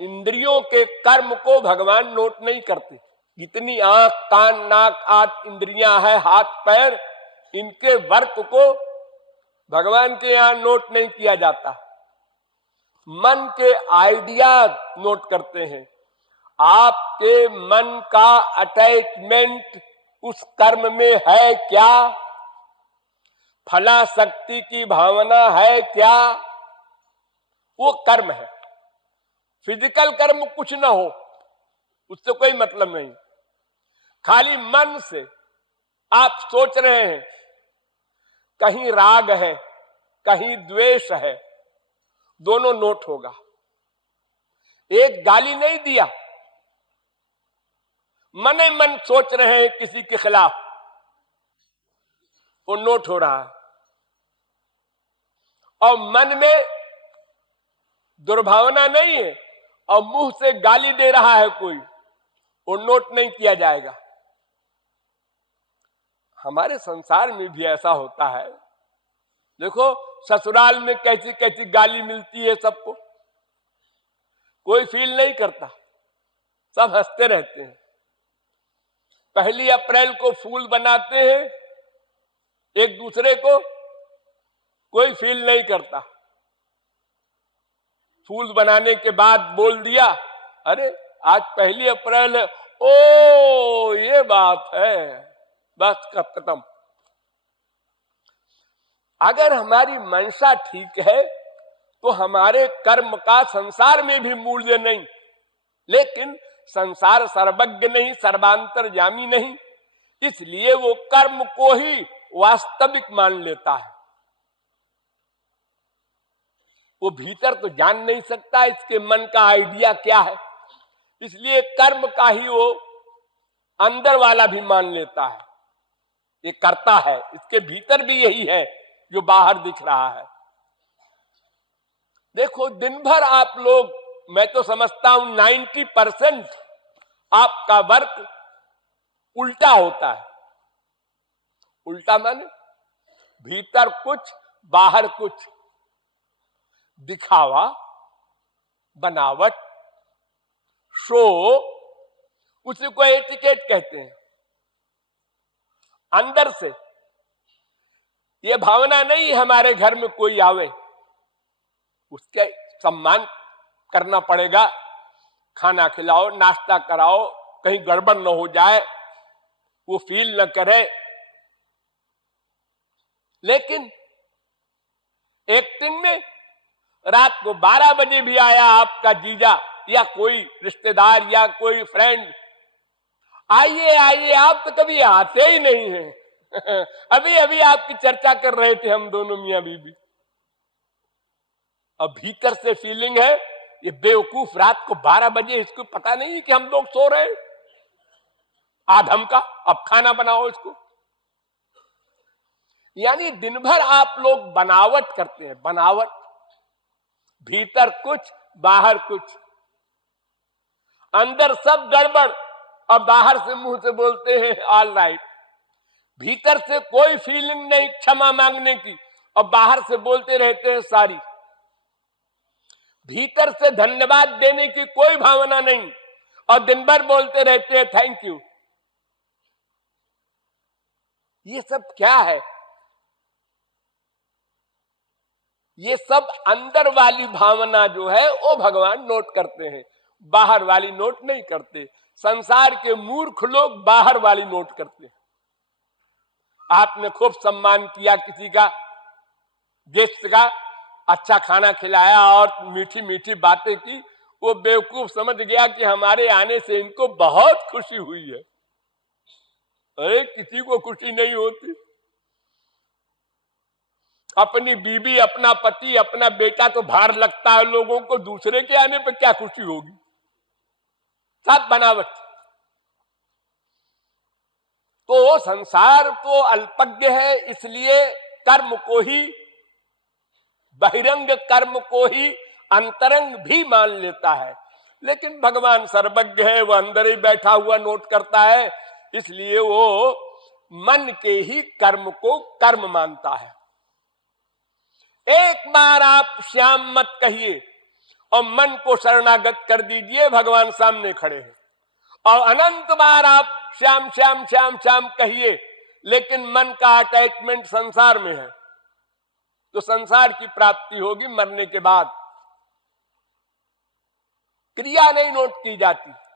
इंद्रियों के कर्म को भगवान नोट नहीं करते। इतनी आंख, कान, नाक, आदि इंद्रियां है, हाथ पैर, इनके वर्क को भगवान के यहां नोट नहीं किया जाता। मन के आइडिया नोट करते हैं। आपके मन का अटैचमेंट उस कर्म में है क्या, फला शक्ति की भावना है क्या, वो कर्म है। फिजिकल कर्म कुछ ना हो, उससे कोई मतलब नहीं। खाली मन से आप सोच रहे हैं, कहीं राग है, कहीं द्वेष है, दोनों नोट होगा। एक गाली नहीं दिया, मन ही मन सोच रहे हैं किसी के खिलाफ, वो नोट हो रहा है। और मन में दुर्भावना नहीं है और मुंह से गाली दे रहा है कोई, वो नोट नहीं किया जाएगा। हमारे संसार में भी ऐसा होता है। देखो ससुराल में कैसी कैसी गाली मिलती है सबको, कोई फील नहीं करता, सब हंसते रहते हैं। 1 अप्रैल को फूल बनाते हैं एक दूसरे को, कोई फील नहीं करता। फूल बनाने के बाद बोल दिया, अरे आज 1 अप्रैल है, ओ ये बात है, बस खत्म। अगर हमारी मंशा ठीक है तो हमारे कर्म का संसार में भी मूल्य नहीं। लेकिन संसार सर्वज्ञ नहीं, सर्वांतर्यामी नहीं, इसलिए वो कर्म को ही वास्तविक मान लेता है। वो भीतर तो जान नहीं सकता इसके मन का आइडिया क्या है, इसलिए कर्म का ही वो अंदर वाला भी मान लेता है, ये करता है, इसके भीतर भी यही है जो बाहर दिख रहा है। देखो दिन भर आप लोग, मैं तो समझता हूं 90% आपका वर्क उल्टा होता है। उल्टा माने भीतर कुछ बाहर कुछ, दिखावा, बनावट, शो, उसी को एटिकेट कहते हैं। अंदर से ये भावना नहीं हमारे घर में कोई आवे उसके सम्मान करना पड़ेगा, खाना खिलाओ, नाश्ता कराओ, कहीं गड़बड़ न हो जाए, वो फील न करे। लेकिन एक्टिंग में रात को 12 बजे भी आया आपका जीजा या कोई रिश्तेदार या कोई फ्रेंड, आइए आइए, आप तो कभी आते ही नहीं हैं। अभी अभी आपकी चर्चा कर रहे थे हम दोनों मियां बीबी। अब भीतर से फीलिंग है, ये बेवकूफ रात को 12 बजे, इसको पता नहीं कि हम लोग सो रहे हैं, आधम का, अब खाना बनाओ इसको। यानी दिन भर आप लोग बनावट करते हैं, बनावट, भीतर कुछ बाहर कुछ, अंदर सब गड़बड़ और बाहर से मुंह से बोलते हैं ऑल राइट। भीतर से कोई फीलिंग नहीं क्षमा मांगने की और बाहर से बोलते रहते हैं सारी। भीतर से धन्यवाद देने की कोई भावना नहीं और दिन भर बोलते रहते हैं थैंक यू। ये सब क्या है? ये सब अंदर वाली भावना जो है वो भगवान नोट करते हैं, बाहर वाली नोट नहीं करते। संसार के मूर्ख लोग बाहर वाली नोट करते हैं। आपने खूब सम्मान किया किसी का, गेस्ट का, अच्छा खाना खिलाया और मीठी मीठी बातें की, वो बेवकूफ समझ गया कि हमारे आने से इनको बहुत खुशी हुई है। अरे किसी को खुशी नहीं होती। अपनी बीवी, अपना पति, अपना बेटा तो भार लगता है लोगों को, दूसरे के आने पर क्या खुशी होगी? सब बनावट। तो संसार तो अल्पज्ञ है, इसलिए कर्म को ही, बहिरंग कर्म को ही अंतरंग भी मान लेता है। लेकिन भगवान सर्वज्ञ है, वह अंदर ही बैठा हुआ नोट करता है, इसलिए वो मन के ही कर्म को कर्म मानता है। एक बार आप श्याम मत कहिए, और मन को शरणागत कर दीजिए, भगवान सामने खड़े हैं। और अनंत बार आप श्याम श्याम श्याम श्याम कहिए, लेकिन मन का अटैचमेंट संसार में है, तो संसार की प्राप्ति होगी मरने के बाद। क्रिया नहीं नोट की जाती।